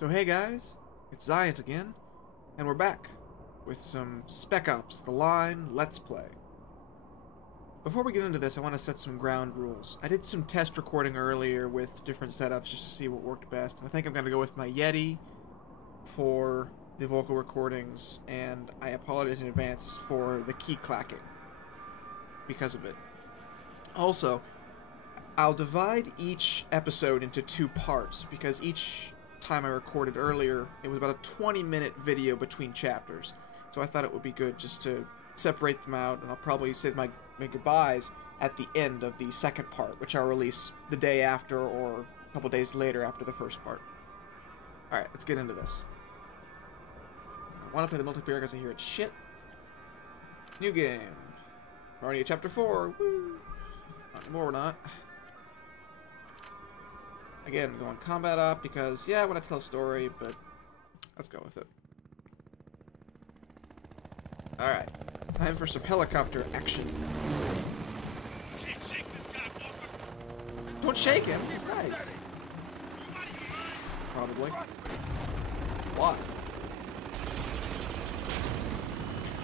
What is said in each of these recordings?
So hey guys, it's Ziant again, and we're back with some Spec Ops: The Line Let's Play. Before we get into this, I want to set some ground rules. I did some test recording earlier with different setups just to see what worked best, and I think I'm going to go with my Yeti for the vocal recordings, and I apologize in advance for the key clacking because of it. Also, I'll divide each episode into two parts because each time I recorded earlier, it was about a 20-minute video between chapters. So I thought it would be good just to separate them out, and I'll probably say my goodbyes at the end of the second part, which I'll release the day after or a couple days later after the first part. Alright, let's get into this. I want to play the multiplayer because I hear it's shit. New game. We're already at chapter 4. Woo! Not anymore, we're not. Again, going combat up because, yeah, I want to tell a story, but let's go with it. Alright, time for some helicopter action. Can't shake this guy, Walker. Don't shake him, he's nice. Probably. Why?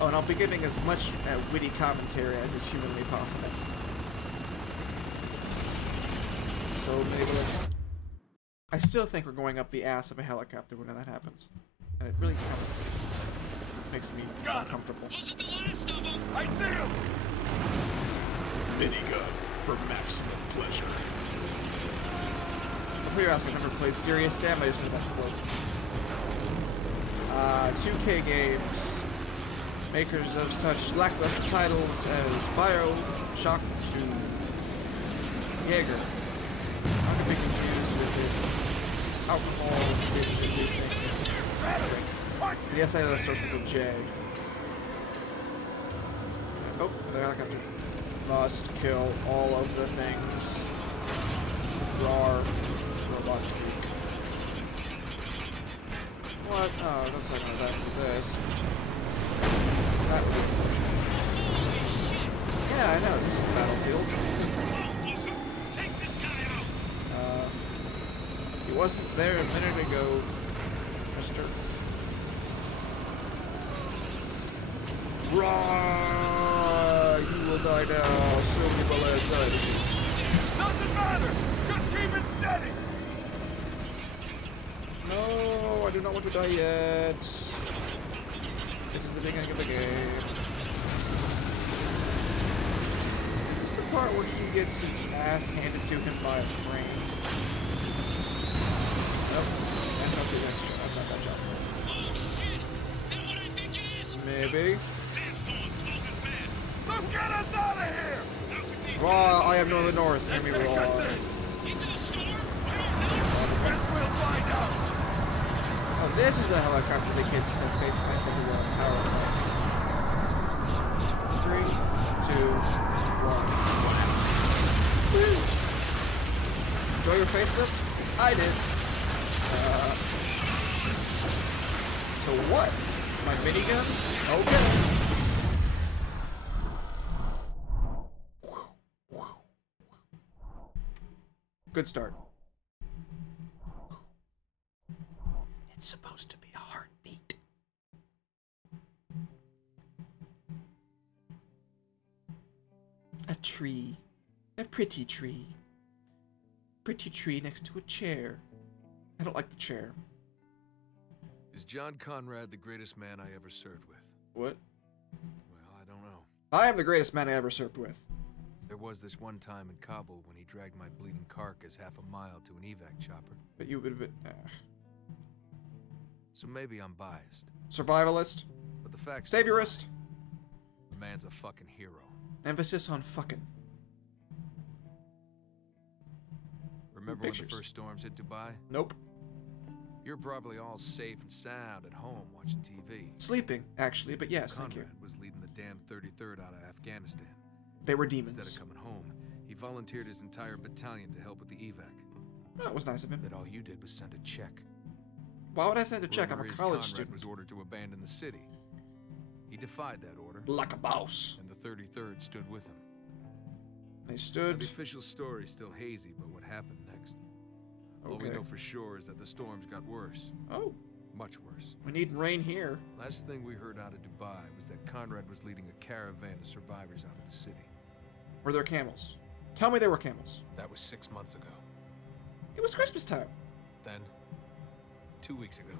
Oh, and I'll be giving as much witty commentary as is humanly possible. So maybe let's... I still think we're going up the ass of a helicopter when that happens. And it really kind of makes me uncomfortable. Wasn't the last of them. I see him! Minigun for maximum pleasure. Before you ask, I've never played Serious Sam, I just know that's the word. 2K Games, makers of such lackluster titles as Bioshock 2, Jaeger. Not to be confused with its alcohol-inducing. Yes, I know that starts with a J. Oh, the helicopter. Must kill all of the things. Rawr. Robot speak. What? Oh, looks like I'm back to this. That would be unfortunate. Yeah, I know. This is the battlefield. He wasn't there a minute ago, mister. Rawr! You will die now. So many bullets. Doesn't matter! Just keep it steady! No, I do not want to die yet. This is the beginning of the game. Is this the part where he gets his ass handed to him by a train? Nope. That's not the extra. That's not that job. Oh shit! That what I think it is? Maybe. Sandstorm closing fast. So get us out of here! Out with these Raw, I am northern north. And Enemy take raw. us in! into the storm? Are you nuts? Guess we'll find out! Oh, this is the helicopter that hits the face plants everywhere on power. 3, 2, 1. Woo! Enjoy your facelift? Because I did. So what? My minigun? Okay. Good start. It's supposed to be a heartbeat. A tree. A pretty tree. Pretty tree next to a chair. I don't like the chair. Is John Conrad the greatest man I ever served with? What? Well, I don't know. I am the greatest man I ever served with. There was this one time in Kabul when he dragged my bleeding carcass half a mile to an evac chopper. But you would have been... So maybe I'm biased. Survivalist. But the fact's Saviorist. the man's a fucking hero. Emphasis on fucking. Remember when the Pictures. first storms hit Dubai? Nope. You're probably all safe and sound at home watching TV. Sleeping, actually, but yes, thank you. Conrad was leading the damn 33rd out of Afghanistan. They were Instead demons. of coming home, he volunteered his entire battalion to help with the evac. That was nice of him. But all you did was send a check. Why would I send a check? I'm a Rumor is college Conrad student. was ordered to abandon the city. He defied that order, Like a boss. and the 33rd stood with him. They Now, stood. the official story's still hazy, but what happened next? All we Okay. know for sure is that the storms got worse. Oh, Much worse. we need rain here. Last thing we heard out of Dubai was that Conrad was leading a caravan of survivors out of the city. Were there camels? Tell me there were camels. That was 6 months ago. It was Christmas time. Then, 2 weeks ago,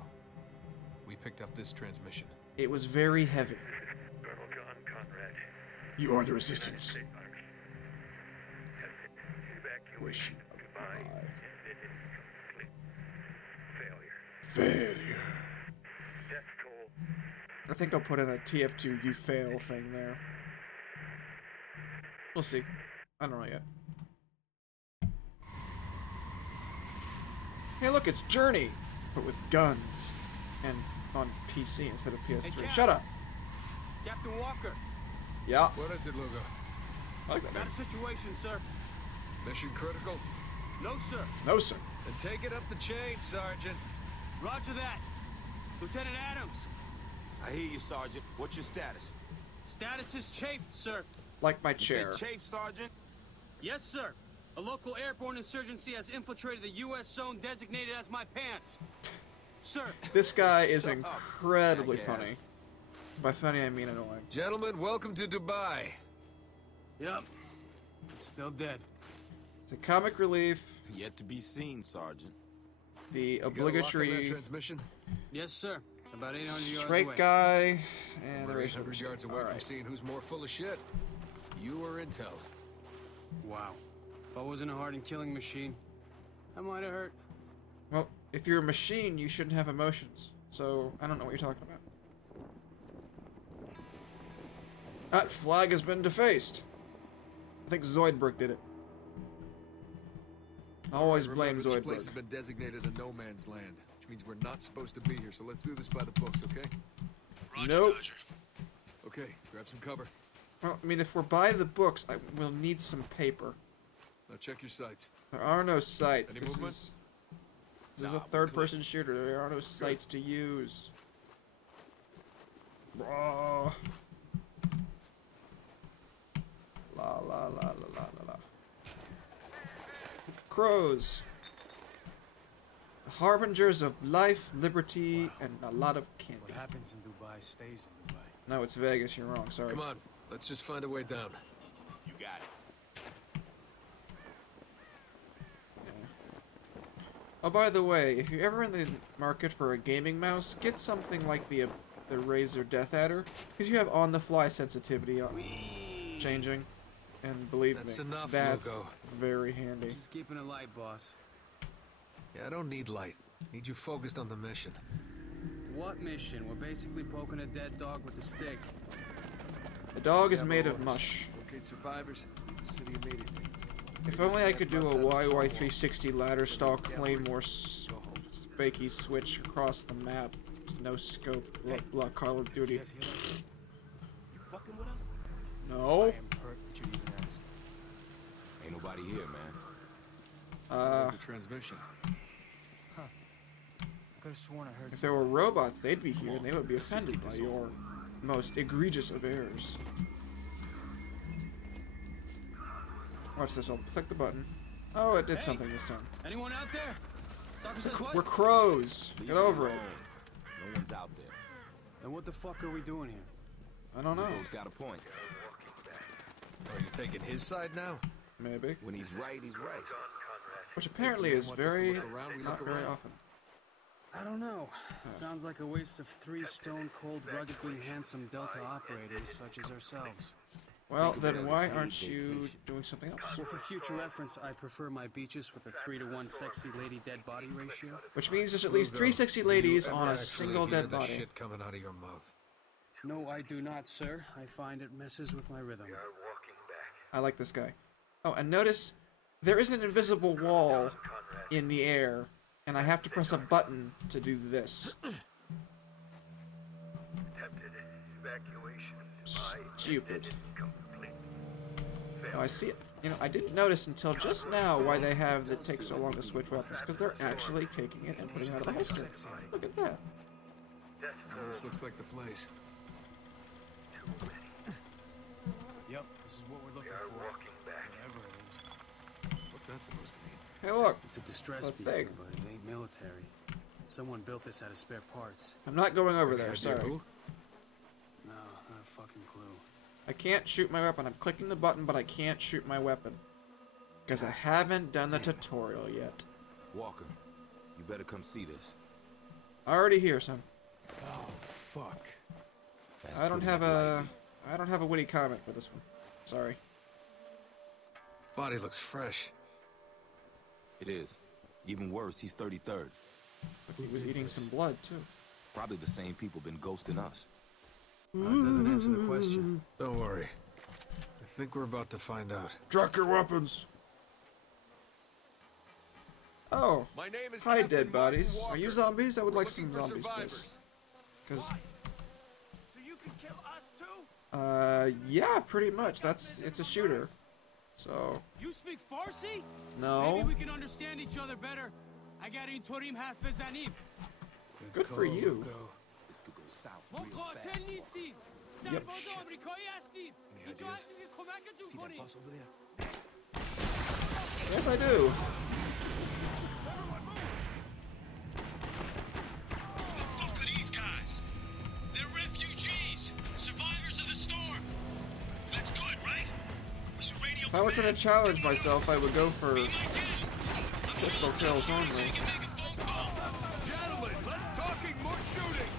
we picked up this transmission. It was very heavy. Colonel John Conrad. You are under assistance. States Army. Evacuation of Dubai ended in complete failure. Failure. Death toll. I think I'll put in a TF2 you fail thing there. We'll see. I don't know yet. Hey, look, it's Journey, but with guns and on PC instead of PS3. Hey, Cap. Shut up. Captain Walker, Yeah, What is it, Lugo? I like that got name. a situation, sir. Mission critical? No, sir. No, sir. Then take it up the chain, Sergeant. Roger that. Lieutenant Adams, I hear you, Sergeant. What's your status? status is chafed, sir. Like my You chair. said chafe, Sergeant? Yes, sir. A local airborne insurgency has infiltrated the U.S. zone designated as my pants. Sir, This guy is Shut up, incredibly jackass. funny. By funny, I mean annoying. Gentlemen, welcome to Dubai. yep. It's still dead. The comic relief, Yet to be seen, Sergeant. the You got a lock on that obligatory transmission? Yes, sir. About 800 yards straight away. guy, and the We're racial 800 yards away from Alright. seeing who's more full of shit. You or Intel? Wow. If I wasn't a hardened killing machine, I might have hurt. Well, if you're a machine, you shouldn't have emotions. So, I don't know what you're talking about. That flag has been defaced. I think Zoidberg did it. I always blame Remember, this place has Zoidberg. been designated a no man's land, which means we're not supposed to be here, so let's do this by the books, okay? Roger, Nope. Dodger. Okay, grab some cover. Well, I mean, if we're by the books, I will need some paper. Now check your sights. There are no sights. Any This movement? is a Nah, we're third-person shooter. There are no sights to use. Raw. La la la la la la la. Crows. Harbingers of life, liberty, and a lot of candy. What happens in Dubai stays in Dubai. No, it's Vegas. You're wrong. Sorry. Come on, let's just find a way down. You got it. Oh, by the way, if you're ever in the market for a gaming mouse, get something like the Razer Death Adder, because you have on-the-fly sensitivity on changing, and believe That's me, enough, that's Lugo. very handy. Just keeping it light, boss. Yeah, I don't need light. Need you focused on the mission. What mission? We're basically poking a dead dog with a stick. The dog is Yeah, made but of orders. mush. Locate survivors, leave the city immediately. If only I could do a Outside the Stonewall. YY360 ladder style Gallery. Claymore Go home. fakey switch across the map. No scope, la Call of Did Duty. you guys hear that? You fucking with us? No. I am hurt that you even asked. Ain't nobody here, man. The transmission. I could have sworn I heard If there were robots, they'd be here and they would be offended by your most egregious of errors. Watch this, I'll click the button. Oh, it did Hey! something this time. Anyone out there? Doctor says what? We're crows. Get over it. No one's out there. And what the fuck are we doing here? I don't know. Lugo's got a point. Are you taking his side now? Maybe. When he's right, he's right. Which apparently is Wants us to very, look around, we not look very around. often. I don't know. Sounds like a waste of 3 stone-cold, ruggedly handsome Delta operators such as ourselves. Well, Think of it then as a why paid aren't you vacation. doing something else? Well, for future reference, I prefer my beaches with a 3-to-1 sexy lady dead body ratio. Which means there's at least Lugo, 3 sexy do ladies you on ever a actually single hear dead the body. shit coming out of your mouth? No, I do not, sir. I find it messes with my rhythm. I like this guy. Oh, and notice there is an invisible wall in the air, and I have to press a button to do this. Attempted evacuation of Dubai Stupid. ended in complete Oh, I see it. You know, I didn't notice until just now why they have it take so long to switch weapons, because they're actually taking it and putting it out of the holster. Look at that. death Oh, toll. this looks like the place. Too many. Yep, this is what we're We looking are for. walking back. Whatever it is. What's that supposed to mean? Hey, look. It's a distress A beacon, thing. but it ain't military. Someone built this out of spare parts. I'm not going over Any there, idea sorry. who? No, not a fucking clue. I can't shoot my weapon. I'm clicking the button, but I can't shoot my weapon. Because I haven't done the tutorial yet. Walker, you better come see this. Already here, son. Oh, fuck. That's I don't putting have it a... lightly. I don't have a witty comment for this one. Sorry. Body looks fresh. It is. Even worse, he's 33rd. But he was eating some blood, too. Probably the same people been ghosting us. That doesn't answer the question. Don't worry. I think we're about to find out. Drop your weapons! Oh. My name is Hi, Captain dead Martin bodies. Are you Walker. zombies? I would like Looking some for zombies, please. survivors. Because, So you can kill us too? yeah, pretty much. It's a shooter. So, You speak Farsi? Maybe no. we can understand each other better. I got intorim half bezanim. Good for you. This could go south ما real قاتل fast. نیستیم. Yep, سرباز shit. آمریکایی هستیم. اینجا هستیم که کمکتون See that کنیم. bus over there? Yes, I do. The fuck are these guys? They're refugees, survivors of the storm. That's good, right? We should radio If I were trying to challenge myself, I would go for Be my guest. I'm pistol sure they'll kills stop shooting so only. you can make a phone call. Gentlemen, less talking, more shooting.